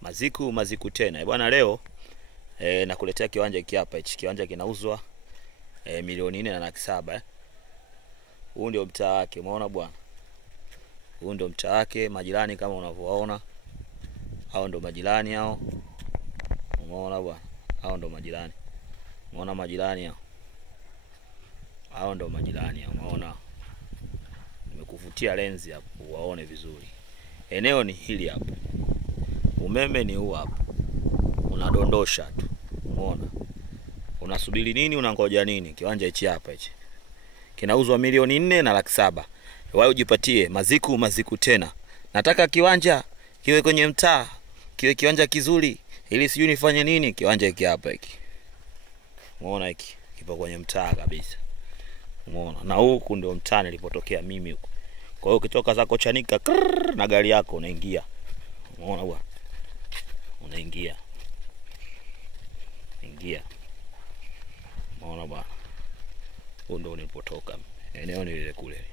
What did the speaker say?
Maziku tena. Bwana leo nakuletea kiwanja hiki hapa. Hichi kiwanja kinauzwa milioni 4,700,000. Huu ndio mtaa wake, umeona bwana? Huu ndio mtaa wake, majirani kama unavyowaona. Hao ndio majirani hao. Umeona bwana? Hao ndio majirani. Umeona majirani hao? Hao ndio majirani hao, umeona? Nimekuvutia lenzi hapo waone vizuri. Eneo ni hili hapo. Umeme ni huu hapo. Unadondosha tu. Umeona? Unasubiri nini? Unangoja nini? Kiwanja hichi hapa hichi. Kinauzwa milioni 4,700,000. Wewe ujipatie maziku tena. Nataka kiwanja kiwe kwenye mtaa, kiwe kiwanja kizuri. Ili sijui nifanye nini, kiwanja hiki hapa hiki. Umeona hiki? Kipo kwenye mtaa kabisa. Umeona? Na huku ndio mtaa nilipotokea mimi huko. Kwa hiyo ukitoka zako Chanika na gari yako unaingia. Umeona bwana? Unaingia. Ingia. Umeona bwana? Huko ndio nilipotoka. Eneo ni lile kule.